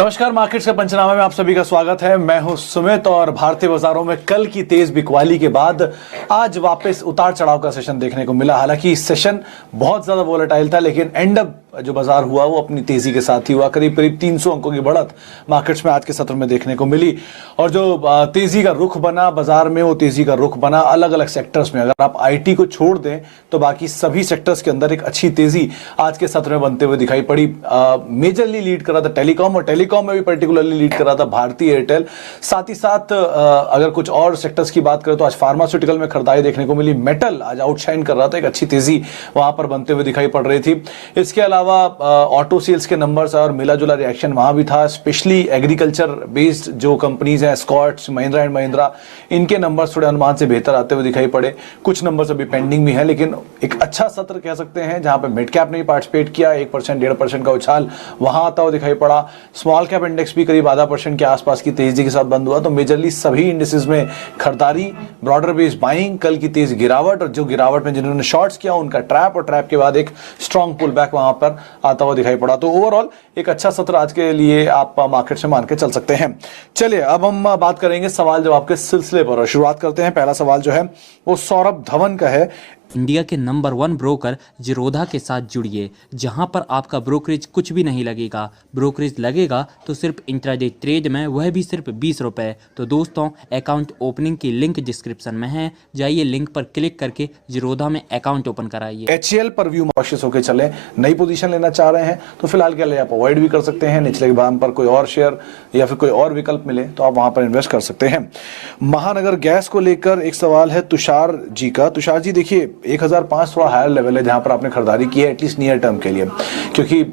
नमस्कार, मार्केट्स का पंचनामा में आप सभी का स्वागत है। मैं हूं सुमित और भारतीय बाजारों में कल की तेज बिकवाली के बाद आज वापस उतार चढ़ाव का सेशन देखने को मिला। हालांकि सेशन बहुत ज्यादा वोलेटाइल था, लेकिन एंड अप जो बाजार हुआ वो अपनी तेजी के साथ ही हुआ। करीब करीब 300 अंकों की बढ़त मार्केट्स में आज के सत्र में देखने को मिली और जो तेजी का रुख बना बाजार में, वो तेजी का रुख बना अलग अलग सेक्टर्स में। अगर आप आईटी को छोड़ दें तो बाकी सभी सेक्टर्स के अंदर एक अच्छी तेजी आज के सत्र में बनते हुए दिखाई पड़ी। मेजरली लीड कर रहा था टेलीकॉम, और टेलीकॉम में भी पर्टिकुलरली लीड कर रहा था भारतीय एयरटेल। साथ ही साथ अगर कुछ और सेक्टर्स की बात करें तो आज फार्मास्यूटिकल में खरीदारी देखने को मिली। मेटल आज आउटशाइन कर रहा था, एक अच्छी तेजी वहां पर बनते हुए दिखाई पड़ रही थी। इसके अलावा ऑटो सेल्स के नंबर्स और मिला जुला रिएक्शन वहां भी था। स्पेशली एग्रीकल्चर बेस्ड जो कंपनीज हैं, स्कॉट्स, महिंद्रा एंड महिंद्रा, इनके नंबर्स थोड़े अनुमान से बेहतर आते हुए दिखाई पड़े। कुछ नंबर्स अभी पेंडिंग भी है, लेकिन एक अच्छा सत्र कह सकते हैं जहां पे मिड कैप ने पार्टिसिपेट किया। 1% 1.5% का उछाल वहां आता हुआ दिखाई पड़ा। स्मॉल कैप इंडेक्स भी करीब 0.5% के आसपास की तेजी के साथ बंद हुआ। तो मेजरली सभी इंडेक्सेस में खरीदारी, ब्रॉडर बेस्ड बाइंग, कल की तेज गिरावट, और जो गिरावट में जिन्होंने शॉर्ट्स किया उनका ट्रैप, और ट्रैप के बाद एक स्ट्रॉन्ग पुल बैक वहां पर आता हुआ दिखाई पड़ा। तो ओवरऑल एक अच्छा सत्र आज के लिए आप मार्केट से मान के चल सकते हैं। चलिए अब हम बात करेंगे सवाल जवाब के सिलसिले पर, और शुरुआत करते हैं। पहला सवाल जो है वो सौरभ धवन का है। इंडिया के नंबर 1 ब्रोकर जीरोधा के साथ जुड़िए, जहां पर आपका ब्रोकरेज कुछ भी नहीं लगेगा। ब्रोकरेज लगेगा तो सिर्फ इंट्राडे ट्रेड में, वह भी सिर्फ 20 रुपए। तो दोस्तों, अकाउंट ओपनिंग की लिंक डिस्क्रिप्शन में है, जाइए लिंक पर क्लिक करके जीरोधा में अकाउंट ओपन कराइए। HCL पर व्यू मॉशियस होकर चले। नई पोजीशन लेना चाह रहे हैं तो फिलहाल के लिए आप अवॉइड भी कर सकते हैं। निचले भाग पर कोई और शेयर या फिर कोई और विकल्प मिले तो आप वहां पर इन्वेस्ट कर सकते हैं। महानगर गैस को लेकर एक सवाल है तुषार जी का। तुषार जी देखिए, 1005 थोड़ा हायर लेवल है जहां पर आपने खरीदारी की है, एटलीस्ट नियर टर्म के लिए, क्योंकि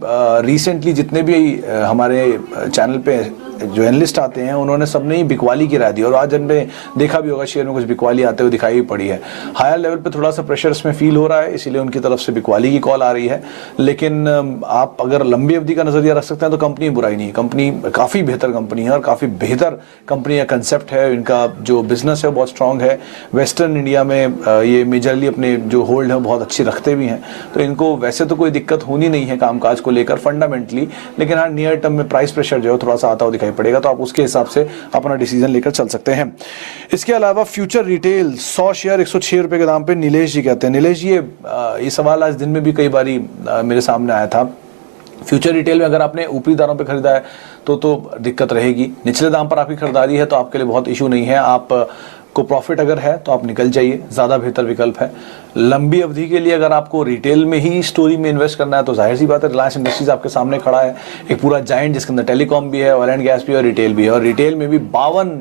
रिसेंटली जितने भी हमारे चैनल पे जो एनालिस्ट आते हैं उन्होंने सबने ही बिकवाली की राय दी, और आज हमने देखा भी होगा शेयर में कुछ बिकवाली आते हुए दिखाई पड़ी है। हायर लेवल पे थोड़ा सा प्रेशर इसमें फील हो रहा है, इसीलिए उनकी तरफ से बिकवाली की कॉल आ रही है। लेकिन आप अगर लंबी अवधि का नजरिया रख सकते हैं तो कंपनी बुराई नहीं है। कंपनी काफी बेहतर कंपनी है और काफी बेहतर कंपनी का कंसेप्ट है। इनका जो बिजनेस है बहुत स्ट्रांग है। वेस्टर्न इंडिया में ये मेजरली अपने जो होल्ड है बहुत अच्छी रखते भी हैं, तो इनको वैसे तो कोई दिक्कत होनी नहीं है कामकाज को लेकर फंडामेंटली। लेकिन हाँ, नियर टर्म में प्राइस प्रेशर जो है थोड़ा सा आता हुआ पड़ेगा, तो आप उसके हिसाब से अपना डिसीजन लेकर चल सकते हैं। इसके अलावा फ्यूचर रिटेल 100 शेयर 106 रुपए के दाम पे नीलेश जी कहते हैं। नीलेश जी, ये सवाल आज दिन में भी कई बारी मेरे सामने आया था। फ्यूचर रिटेल में अगर आपने ऊपरी दामों पे खरीदा है तो दिक्कत रहेगी। निचले दाम पर आपकी खरीदारी है तो आपके लिए बहुत इशू नहीं है। आप को प्रॉफिट अगर है तो आप निकल जाइए, ज्यादा बेहतर विकल्प है। लंबी अवधि के लिए अगर आपको रिटेल में ही स्टोरी में इन्वेस्ट करना है तो जाहिर सी बात है, रिलायंस इंडस्ट्रीज आपके सामने खड़ा है, एक पूरा जायंट जिसके अंदर टेलीकॉम भी है, ऑयल एंड गैस भी है और रिटेल भी है। और रिटेल में भी 52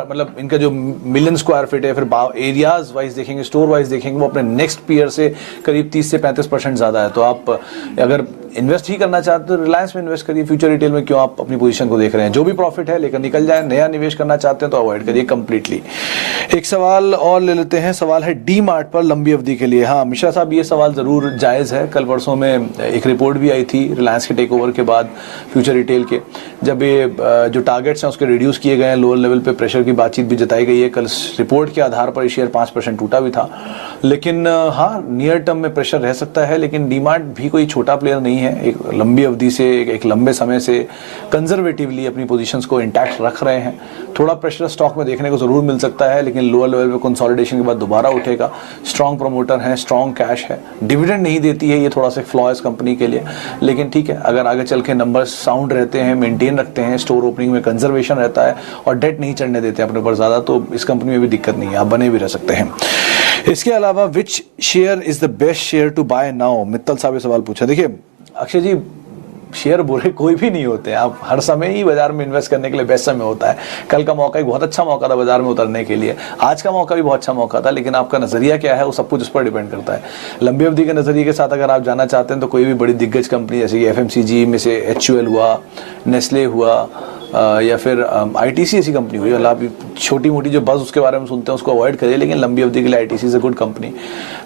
मतलब इनका जो मिलियन स्क्वायर फीट है, फिर एरियाज वाइज देखेंगे, स्टोर वाइज देखेंगे, वो अपने नेक्स्ट पीयर से करीब 30 से 35% ज्यादा है। तो आप अगर इन्वेस्ट ही करना चाहते हैं तो रिलायंस में इन्वेस्ट करिए। फ्यूचर रिटेल में क्यों आप अपनी पोजीशन को देख रहे हैं? जो भी प्रॉफिट है लेकर निकल जाए। नया निवेश करना चाहते हैं तो अवॉइड करिए कंप्लीटली। एक सवाल और ले लेते हैं। सवाल है डी मार्ट पर लंबी अवधि के लिए। हाँ मिश्रा साहब, ये सवाल जरूर जायज है। कल परसों में एक रिपोर्ट भी आई थी रिलायंस के टेक ओवर के बाद फ्यूचर रिटेल के, जब ये जो टारगेट्स हैं उसके रिड्यूस किए गए हैं, लोअर लेवल पे प्रेशर की बातचीत भी जताई गई है। कल रिपोर्ट के आधार पर शेयर 5% टूटा भी था। लेकिन हाँ, नियर टर्म में प्रेशर रह सकता है, लेकिन डी मार्ट भी कोई छोटा प्लेयर नहीं है। एक लंबी अवधि से, एक लंबे समय से कंजर्वेटिवली अपनी पोजीशंस को इंटैक्ट रख रहे हैं। थोड़ा प्रेशर स्टॉक में देखने को जरूर मिल सकता है, लेकिन लोअर लेवल पे कंसोलिडेशन के बाद दोबारा उठेगा। स्ट्रॉन्ग प्रमोटर है, स्ट्रॉन्ग कैश है, डिविडेंड नहीं देती है, ये थोड़ा सा फ्लॉ है इस कंपनी के लिए। लेकिन ठीक है, अगर आगे चल के नंबर्स साउंड रहते हैं, मेंटेन रखते हैं, स्टोर ओपनिंग में कंजर्वेशन रहता है और डेट नहीं चढ़ने देते अपने ऊपर ज्यादा, तो इस कंपनी में भी दिक्कत नहीं है, आप बने भी रह सकते हैं। इसके अलावा which share is the best share to buy now? Mittal साहब ये सवाल पूछा। देखिए अक्षय जी, शेयर बुरे कोई भी नहीं होते। आप हर समय ही बाजार में इन्वेस्ट करने के लिए बेस्ट समय होता है। कल का मौका एक बहुत अच्छा मौका था बाजार में उतरने के लिए, आज का मौका भी बहुत अच्छा मौका था, लेकिन आपका नजरिया क्या है वो सब कुछ उस पर डिपेंड करता है। लंबी अवधि के नजरिए के साथ अगर आप जाना चाहते हैं तो कोई भी बड़ी दिग्गज कंपनी जैसे कि FMCG में से HUL हुआ, नेस्ले हुआ, या फिर ITC ऐसी कंपनी हुई, मतलब आप छोटी मोटी जो बस उसके बारे में सुनते हैं उसको अवॉइड करिए, लेकिन लंबी अवधि के लिए ITC is a good company.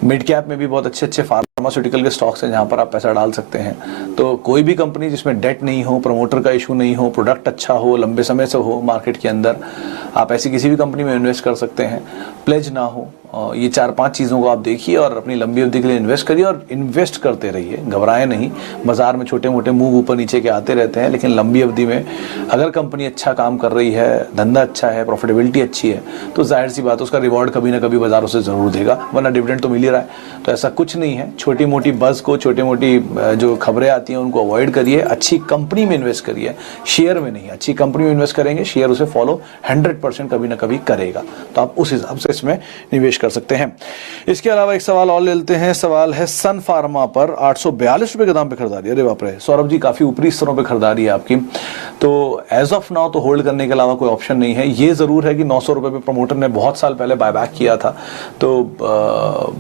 Mid cap में भी बहुत अच्छे अच्छे फार्मास्यूटिकल के स्टॉक्स हैं जहां पर आप पैसा डाल सकते हैं। तो कोई भी कंपनी जिसमें डेट नहीं हो, प्रमोटर का इशू नहीं हो, प्रोडक्ट अच्छा हो, लंबे समय से हो मार्केट के अंदर, आप ऐसी किसी भी कंपनी में इन्वेस्ट कर सकते हैं। प्लेज ना हो, ये 4-5 चीज़ों को आप देखिए और अपनी लंबी अवधि के लिए इन्वेस्ट करिए और इन्वेस्ट करते रहिए, घबराएं नहीं। बाजार में छोटे मोटे मूव ऊपर नीचे के आते रहते हैं, लेकिन लंबी अवधि में अगर कंपनी अच्छा काम कर रही है, धंधा अच्छा है, प्रॉफिटेबिलिटी अच्छी है, तो जाहिर सी बात है उसका रिवॉर्ड कभी ना कभी बाजार उसे ज़रूर देगा, वरना डिविडेंड तो मिल ही रहा है। तो ऐसा कुछ नहीं है, छोटी मोटी बज़ को, छोटी मोटी जो खबरें आती हैं उनको अवॉइड करिए, अच्छी कंपनी में इन्वेस्ट करिए, शेयर में नहीं। अच्छी कंपनी में इन्वेस्ट करेंगे, शेयर उसे फॉलो 100% कभी ना कभी करेगा, तो आप उस हिसाब से इसमें निवेश कर सकते हैं। इसके अलावा एक सवाल और लेते हैं। सवाल है सन फार्मा पर 842 रुपए के दाम पे खरीदारी। अरे बाप रे सौरभ जी, काफी ऊपरी स्तरों पे खरीदारी है आपकी, तो एज ऑफ नाउ तो होल्ड करने के अलावा कोई ऑप्शन नहीं है। ये जरूर है कि 900 रुपए पे प्रमोटर ने बहुत साल पहले बायबैक किया था, तो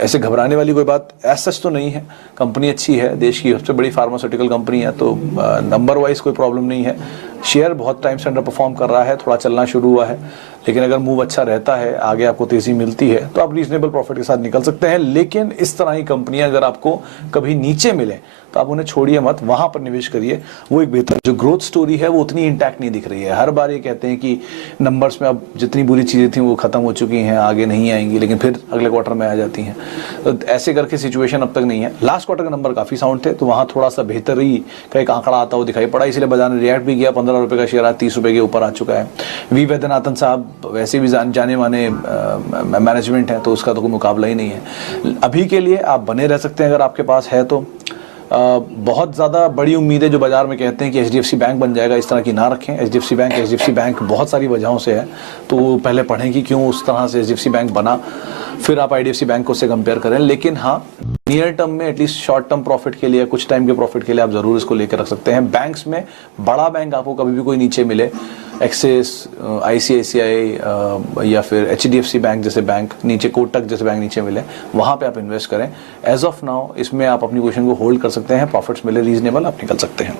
ऐसे घबराने वाली कोई बात एज सच तो नहीं है। कंपनी अच्छी है, देश की सबसे बड़ी फार्मास्यूटिकल कंपनी है, तो नंबर वाइज कोई प्रॉब्लम नहीं है। शेयर बहुत टाइम से अंडर परफॉर्म कर रहा है, थोड़ा चलना शुरू हुआ है, लेकिन अगर मूव अच्छा रहता है, आगे आपको तेजी मिलती है, तो आप रीजनेबल प्रॉफिट के साथ निकल सकते हैं। लेकिन इस तरह की कंपनियां अगर आपको कभी नीचे मिले तो आप उन्हें छोड़िए मत, वहां पर निवेश करिए। वो एक बेहतर जो ग्रोथ स्टोरी है वो उतनी इंटैक्ट नहीं दिख रही है। हर बार ये कहते हैं कि नंबर्स में अब जितनी बुरी चीजें थी वो खत्म हो चुकी हैं, आगे नहीं आएंगी, लेकिन फिर अगले क्वार्टर में आ जाती हैं। तो ऐसे करके सिचुएशन अब तक नहीं है। लास्ट क्वार्टर के नंबर काफी साउंड थे, तो वहां थोड़ा सा बेहतरी का एक आंकड़ा आता हुआ दिखाई पड़ा, इसलिए बाजार ने रिएक्ट भी किया। 15 रुपए का शेयर आज 30 रुपए के ऊपर आ चुका है। वी वैद्यनाथन साहब वैसे भी जाने माने मैनेजमेंट है, तो उसका तो कोई मुकाबला ही नहीं है। अभी के लिए आप बने रह सकते हैं अगर आपके पास है तो। बहुत ज़्यादा बड़ी उम्मीदें जो बाजार में कहते हैं कि एचडीएफसी बैंक बन जाएगा, इस तरह की ना रखें। एचडीएफसी बैंक बहुत सारी वजहों से है, तो पहले पढ़ें कि क्यों उस तरह से एचडीएफसी बैंक बना, फिर आप आईडीएफसी बैंक को उससे कंपेयर करें। लेकिन हाँ, नियर टर्म में एटलीस्ट शॉर्ट टर्म प्रॉफिट के लिए, कुछ टाइम के प्रॉफिट के लिए आप जरूर इसको लेकर रख सकते हैं। बैंक्स में बड़ा बैंक आपको कभी भी कोई नीचे मिले, एक्सिस, आईसीआईसीआई या फिर एचडीएफसी बैंक जैसे बैंक नीचे, कोटक जैसे बैंक नीचे मिले, वहां पे आप इन्वेस्ट करें। एज ऑफ नाउ इसमें आप अपनी पोजीशन को होल्ड कर सकते हैं, प्रॉफिट्स मिले रीजनेबल, आप निकल सकते हैं।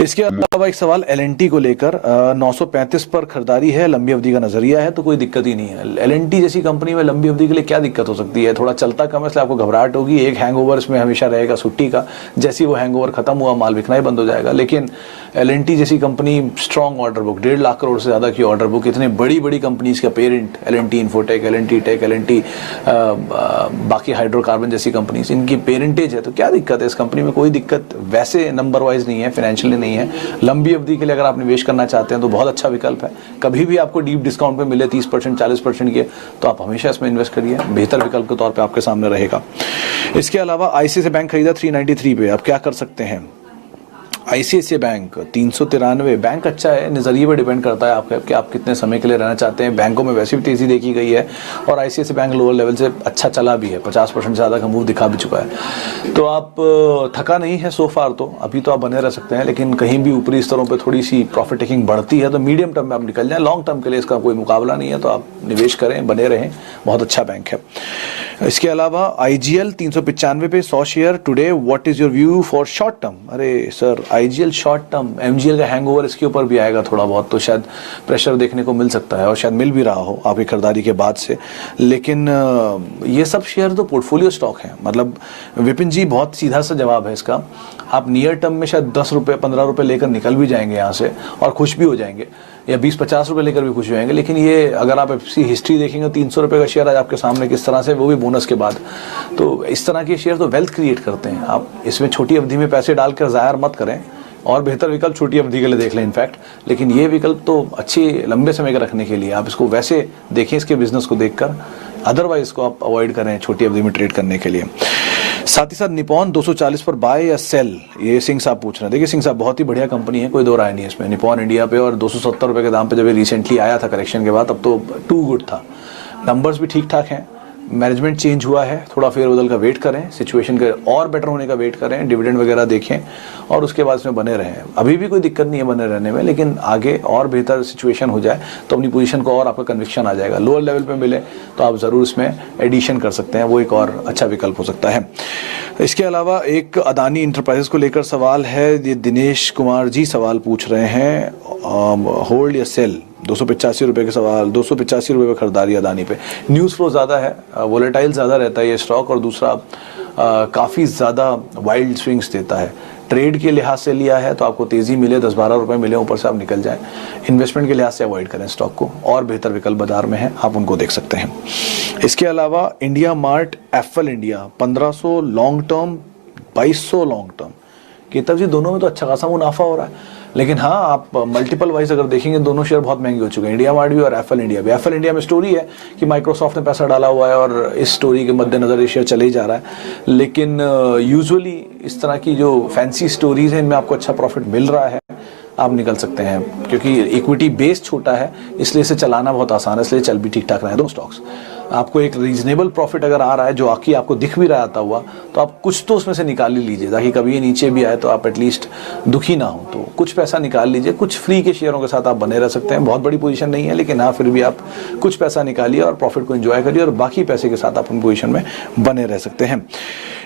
इसके अलावा एक सवाल एलएनटी को लेकर, 935 पर खरीदारी है, लंबी अवधि का नजरिया है, तो कोई दिक्कत ही नहीं है। एलएनटी जैसी कंपनी में लंबी अवधि के लिए क्या दिक्कत हो सकती है? थोड़ा चलता कम है इसलिए आपको घबराहट होगी, एक हैंगओवर इसमें हमेशा रहेगा छुट्टी का, जैसे वो हैंगओवर खत्म हुआ माल बिकना ही बंद हो जाएगा। लेकिन एलएनटी जैसी company, strong order book, 1.5 lakh crore से ज्यादा की ऑर्डर बुक, इतने बड़ी बड़ी कंपनीज का parent, LNT Infotech, LNT tech, LNT बाकी हाइड्रोकार्बन जैसी कंपनीज, इनकी पेरेंटेज है, तो क्या दिक्कत है? इस कंपनी में कोई दिक्कत वैसे नंबर वाइज नहीं है, फाइनेंशियली नहीं है। लंबी अवधि के लिए अगर आप निवेश करना चाहते हैं तो बहुत अच्छा विकल्प है। कभी भी आपको डीप डिस्काउंट पे मिले 30%, 40% के, तो आप हमेशा इसमें इन्वेस्ट करिए, बेहतर विकल्प के तौर पे आपके सामने रहेगा। इसके अलावा आईसीआईसीआई बैंक खरीदा 393 पे, आप क्या कर सकते हैं? आईसीआईसीआई बैंक 393, बैंक अच्छा है, नजरिए पे डिपेंड करता है आपका कि आप कितने समय के लिए रहना चाहते हैं। बैंकों में वैसे भी तेजी देखी गई है और आईसीआईसीआई बैंक लोअर लेवल से अच्छा चला भी है, 50% से ज़्यादा का मूव दिखा भी चुका है, तो आप थका नहीं है सो फार, तो अभी तो आप बने रह सकते हैं। लेकिन कहीं भी ऊपरी स्तरों पर थोड़ी सी प्रॉफिट टेकिंग बढ़ती है तो मीडियम टर्म में आप निकल जाएं, लॉन्ग टर्म के लिए इसका कोई मुकाबला नहीं है, तो आप निवेश करें, बने रहें, बहुत अच्छा बैंक है। इसके अलावा आईजीएल 395 पे 100 share today, what is your view for short term? अरे sir, IGL short term, MGL का हैंगओवर इसके ऊपर भी आएगा थोड़ा बहुत, तो शायद प्रेशर देखने को मिल सकता है और शायद मिल भी रहा हो आपकी खरीदारी के बाद से। लेकिन ये सब शेयर तो पोर्टफोलियो स्टॉक है, मतलब विपिन जी बहुत सीधा सा जवाब है इसका। आप नियर टर्म में शायद 10 रुपये 15 रुपये लेकर निकल भी जाएंगे यहाँ से और खुश भी हो जाएंगे, या 20-50 रुपये लेकर भी खुश हो जाएंगे। लेकिन ये अगर आप इसकी हिस्ट्री देखेंगे, 300 रुपये का शेयर आज आपके सामने किस तरह से, वो भी बोनस के बाद, तो इस तरह के शेयर तो वेल्थ क्रिएट करते हैं। आप इसमें छोटी अवधि में पैसे डालकर ज़ाहिर मत करें, और बेहतर विकल्प छोटी अवधि के लिए देख लें इनफैक्ट। लेकिन ये विकल्प तो अच्छी लंबे समय का रखने के लिए, आप इसको वैसे देखें इसके बिजनेस को देखकर, अदरवाइज इसको आप अवॉइड करें छोटी अवधि में ट्रेड करने के लिए। साथ ही साथ निपॉन 240 पर बाय या सेल, ये सिंह साहब पूछ रहे हैं। देखिए सिंह साहब, बहुत ही बढ़िया कंपनी है, कोई दो राय नहीं है इसमें। निपॉन इंडिया पे और 270 रुपये के दाम पे जब ये रिसेंटली आया था करेक्शन के बाद, तब तो टू गुड था। नंबर्स भी ठीक ठाक हैं, मैनेजमेंट चेंज हुआ है, थोड़ा फेरबदल का वेट करें, सिचुएशन के और बेटर होने का वेट करें, डिविडेंड वगैरह देखें और उसके बाद इसमें बने रहें। अभी भी कोई दिक्कत नहीं है बने रहने में, लेकिन आगे और बेहतर सिचुएशन हो जाए तो अपनी पोजीशन को और आपका कन्विक्शन आ जाएगा। लोअर लेवल पे मिले तो आप ज़रूर इसमें एडिशन कर सकते हैं, वो एक और अच्छा विकल्प हो सकता है। इसके अलावा एक अदानी इंटरप्राइजेस को लेकर सवाल है, ये दिनेश कुमार जी सवाल पूछ रहे हैं, होल्ड या सेल? 285 रुपये के सवाल, 285 रुपये पे खरीदारी अदानी पे। न्यूज़ फ्लो ज़्यादा है, वोलेटाइल ज़्यादा रहता है ये स्टॉक, और दूसरा काफ़ी ज़्यादा वाइल्ड स्विंग्स देता है। ट्रेड के लिहाज से लिया है तो आपको तेजी मिले, 10-12 रुपए मिले, ऊपर से आप निकल जाएं। इन्वेस्टमेंट के लिहाज से अवॉइड करें स्टॉक को, और बेहतर विकल्प बाजार में है, आप उनको देख सकते हैं। इसके अलावा India Mart, FL India 1500 long term, 2200 long term, Ketav ji दोनों में तो अच्छा खासा मुनाफा हो रहा है। लेकिन हाँ, आप मल्टीपल वाइज अगर देखेंगे दोनों शेयर बहुत महंगे हो चुके हैं, इंडिया मार्ट भी और एफएल इंडिया भी। एफएल इंडिया में स्टोरी है कि माइक्रोसॉफ्ट ने पैसा डाला हुआ है और इस स्टोरी के मद्देनजर ये शेयर चले ही जा रहा है। लेकिन यूजुअली इस तरह की जो फैंसी स्टोरीज हैं इनमें आपको अच्छा प्रॉफिट मिल रहा है, आप निकल सकते हैं, क्योंकि इक्विटी बेस छोटा है इसलिए इसे चलाना बहुत आसान है, इसलिए चल भी ठीक ठाक रहे हैं दो स्टॉक्स। आपको एक रीजनेबल प्रॉफिट अगर आ रहा है जो आपको दिख भी रहा आता हुआ, तो आप कुछ तो उसमें से निकाल ही लीजिए, ताकि कभी ये नीचे भी आए तो आप एटलीस्ट दुखी ना हो। तो कुछ पैसा निकाल लीजिए, कुछ फ्री के शेयरों के साथ आप बने रह सकते हैं। बहुत बड़ी पोजीशन नहीं है, लेकिन हाँ फिर भी आप कुछ पैसा निकालिए और प्रॉफिट को एंजॉय करिए, और बाकी पैसे के साथ आप अपनी पोजीशन में बने रह सकते हैं।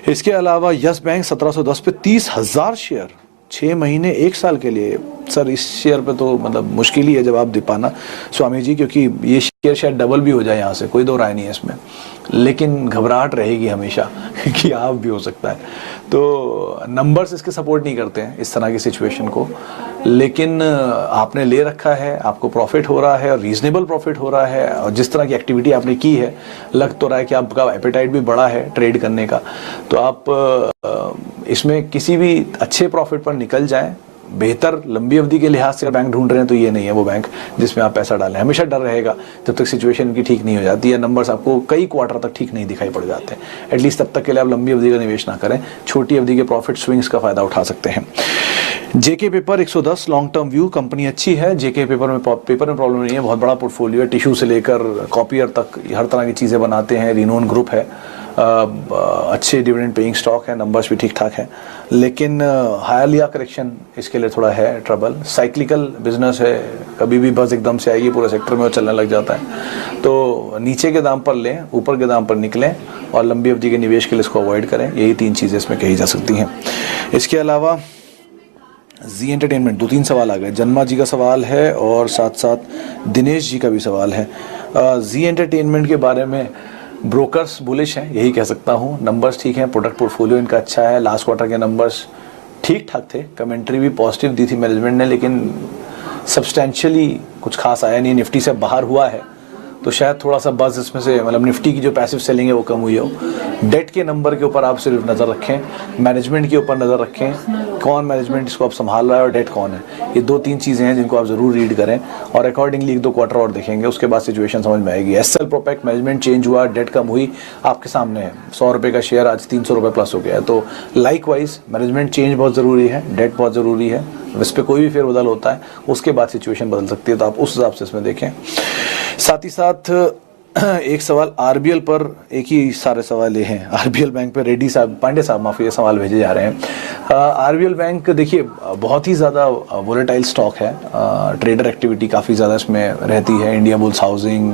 इसके अलावा यस बैंक 1710 पे 30,000 शेयर 6 महीने 1 साल के लिए। सर इस शेयर पे तो मतलब मुश्किल ही है जवाब दे पाना स्वामी जी, क्योंकि ये शेयर शायद डबल भी हो जाए यहाँ से, कोई दो राय नहीं है इसमें, लेकिन घबराहट रहेगी हमेशा कि आप भी हो सकता है। तो नंबर्स इसके सपोर्ट नहीं करते हैं इस तरह की सिचुएशन को, लेकिन आपने ले रखा है, आपको प्रॉफिट हो रहा है और रीजनेबल प्रॉफिट हो रहा है, और जिस तरह की एक्टिविटी आपने की है लग तो रहा है कि आपका एपेटाइट भी बड़ा है ट्रेड करने का, तो आप इसमें किसी भी अच्छे प्रॉफिट पर निकल जाएं। बेहतर लंबी अवधि के लिहाज से बैंक ढूंढ रहे हैं तो ये नहीं है वो बैंक जिसमें आप पैसा डालें। हमेशा डर रहेगा जब तक सिचुएशन की ठीक नहीं हो जाती है, नंबर्स आपको कई क्वार्टर तक ठीक नहीं दिखाई पड़ जाते हैं। एटलीस्ट तब तक के लिए आप लंबी अवधि का निवेश ना करें, छोटी अवधि के प्रॉफिट स्विंग्स का फायदा उठा सकते हैं। JK paper 110 long term view, company अच्छी है। जेके पेपर में प्रॉब्लम नहीं है, बहुत बड़ा पोर्टफोलियो है, टिश्यू से लेकर कॉपियर तक हर तरह की चीज़ें बनाते हैं, रिनोन ग्रुप है, अच्छे डिविडेंड पेइंग स्टॉक है, नंबर्स भी ठीक ठाक है, लेकिन हालिया करेक्शन इसके लिए थोड़ा है ट्रबल। साइक्लिकल बिजनेस है, कभी भी बस एकदम से आएगी पूरे सेक्टर में और चलने लग जाता है। तो नीचे के दाम पर लें, ऊपर के दाम पर निकलें, और लंबी अवधि के निवेश के लिए इसको अवॉइड करें। यही 3 चीज़ें इसमें कही जा सकती हैं। इसके अलावा जी एंटरटेनमेंट 2-3 सवाल आ गए। जन्मा जी का सवाल है और साथ साथ दिनेश जी का भी सवाल है। जी एंटरटेनमेंट के बारे में ब्रोकर्स बुलिश हैं, यही कह सकता हूँ। नंबर्स ठीक हैं, प्रोडक्ट पोर्टफोलियो इनका अच्छा है, लास्ट क्वार्टर के नंबर्स ठीक ठाक थे, कमेंट्री भी पॉजिटिव दी थी मैनेजमेंट ने, लेकिन सब्सटेंशियली कुछ खास आया नहीं, निफ्टी से बाहर हुआ है, तो शायद थोड़ा सा बज इसमें से, मतलब निफ्टी की जो पैसिव सेलिंग है वो कम हुई हो। डेट के नंबर के ऊपर आप सिर्फ नज़र रखें, मैनेजमेंट के ऊपर नज़र रखें, कौन मैनेजमेंट इसको आप संभाल रहा है और डेट कौन है। ये 2-3 चीज़ें हैं जिनको आप ज़रूर रीड करें, और अकॉर्डिंगली 1-2 क्वार्टर और देखेंगे, उसके बाद सिचुएशन समझ में आएगी। एसएल प्रोपेक मैनेजमेंट चेंज हुआ, डेट कम हुई, आपके सामने है। 100 रुपये का शेयर आज 300 रुपये प्लस हो गया है। तो लाइक वाइज मैनेजमेंट चेंज बहुत ज़रूरी है, डेट बहुत ज़रूरी है, इस पर कोई भी फेरबदल होता है उसके बाद सिचुएशन बदल सकती है, तो आप उस हिसाब से इसमें देखें। साथ ही साथ एक सवाल आरबीएल पर, एक ही सारे सवाल ये हैं। आरबीएल बैंक पे रेड्डी साहब, पांडे साहब माफी, सवाल भेजे जा रहे हैं। आरबीएल बैंक देखिए बहुत ही ज़्यादा वोलेटाइल स्टॉक है, ट्रेडर एक्टिविटी काफ़ी ज़्यादा इसमें रहती है। India bulls housing,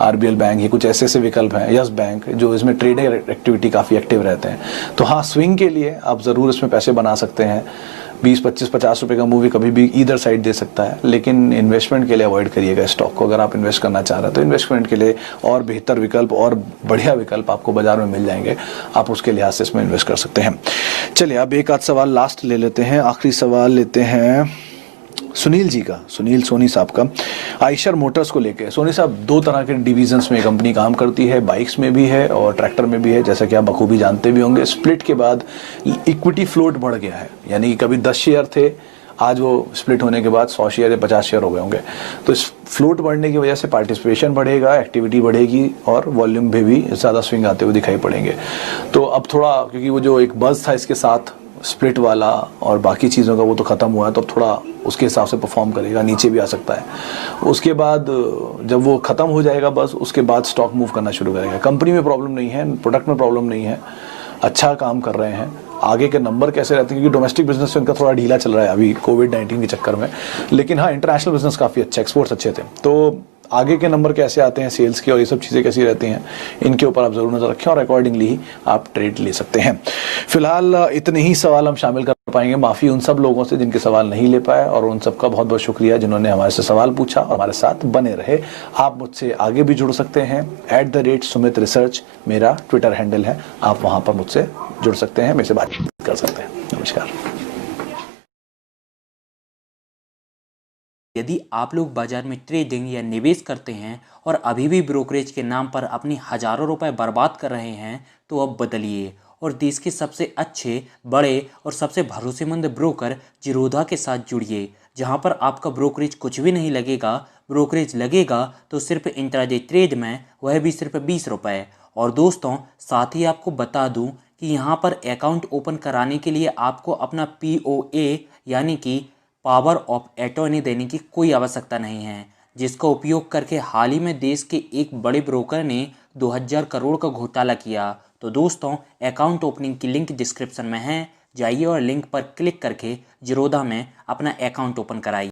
RBL bank, ये कुछ ऐसे विकल्प हैं, यस बैंक, जो इसमें ट्रेडर एक्टिविटी काफ़ी एक्टिव रहते हैं। तो हाँ, स्विंग के लिए आप ज़रूर इसमें पैसे बना सकते हैं। 20, 25, 50 रुपए का मूवी कभी भी ईदर साइड दे सकता है, लेकिन इन्वेस्टमेंट के लिए अवॉइड करिएगा स्टॉक को। अगर आप इन्वेस्ट करना चाह रहे हैं तो इन्वेस्टमेंट के लिए और बेहतर विकल्प और बढ़िया विकल्प आपको बाजार में मिल जाएंगे, आप उसके लिहाज से इसमें इन्वेस्ट कर सकते हैं। चलिए अब एक आध सवाल लास्ट ले लेते हैं, आखिरी सवाल लेते हैं सुनील जी का, सुनील सोनी साहब का, आइशर मोटर्स को लेके। सोनी साहब 2 तरह के डिवीजन्स में कंपनी काम करती है, बाइक्स में भी है और ट्रैक्टर में भी है, जैसा कि आप बखूबी जानते भी होंगे। स्प्लिट के बाद इक्विटी फ्लोट बढ़ गया है, यानी कि कभी 10 शेयर थे, आज वो स्प्लिट होने के बाद 100 शेयर या 50 शेयर हो गए होंगे। तो इस फ्लोट बढ़ने की वजह से पार्टिसिपेशन बढ़ेगा, एक्टिविटी बढ़ेगी और वॉल्यूम में भी ज़्यादा स्विंग आते हुए दिखाई पड़ेंगे। तो अब थोड़ा, क्योंकि वो जो एक बज़ था इसके साथ स्प्लिट वाला और बाकी चीज़ों का, वो तो ख़त्म हुआ है, तो अब थोड़ा उसके हिसाब से परफॉर्म करेगा, नीचे भी आ सकता है। उसके बाद जब वो ख़त्म हो जाएगा बस, उसके बाद स्टॉक मूव करना शुरू करेगा। कंपनी में प्रॉब्लम नहीं है, प्रोडक्ट में प्रॉब्लम नहीं है, अच्छा काम कर रहे हैं। आगे के नंबर कैसे रहते हैं, क्योंकि डोमेस्टिक बिजनेस से उनका थोड़ा ढीला चल रहा है अभी कोविड-19 के चक्कर में, लेकिन हाँ इंटरनेशनल बिजनेस काफ़ी अच्छा, एक्सपोर्ट्स अच्छे थे। तो आगे के नंबर कैसे आते हैं सेल्स के और ये सब चीज़ें कैसी रहती हैं, इनके ऊपर आप ज़रूर नज़र रखें और अकॉर्डिंगली ही आप ट्रेड ले सकते हैं। फिलहाल इतने ही सवाल हम शामिल कर पाएंगे। माफ़ी उन सब लोगों से जिनके सवाल नहीं ले पाए, और उन सबका बहुत बहुत शुक्रिया जिन्होंने हमारे से सवाल पूछा और हमारे साथ बने रहे। आप मुझसे आगे भी जुड़ सकते हैं, @सुमित रिसर्च मेरा ट्विटर हैंडल है, आप वहाँ पर मुझसे जुड़ सकते हैं, मेरे से बातचीत कर सकते हैं। नमस्कार। यदि आप लोग बाजार में ट्रेडिंग या निवेश करते हैं और अभी भी ब्रोकरेज के नाम पर अपनी हजारों रुपए बर्बाद कर रहे हैं तो अब बदलिए और देश के सबसे अच्छे, बड़े और सबसे भरोसेमंद ब्रोकर जिरोधा के साथ जुड़िए, जहां पर आपका ब्रोकरेज कुछ भी नहीं लगेगा। ब्रोकरेज लगेगा तो सिर्फ इंट्राडे ट्रेड में, वह भी सिर्फ 20 रुपए। और दोस्तों, साथ ही आपको बता दूं कि यहाँ पर अकाउंट ओपन कराने के लिए आपको अपना POA यानी कि पावर ऑफ अटॉर्नी देने की कोई आवश्यकता नहीं है, जिसका उपयोग करके हाल ही में देश के एक बड़े ब्रोकर ने 2000 करोड़ का घोटाला किया। तो दोस्तों, अकाउंट ओपनिंग की लिंक डिस्क्रिप्शन में है, जाइए और लिंक पर क्लिक करके जिरोधा में अपना अकाउंट ओपन कराइए।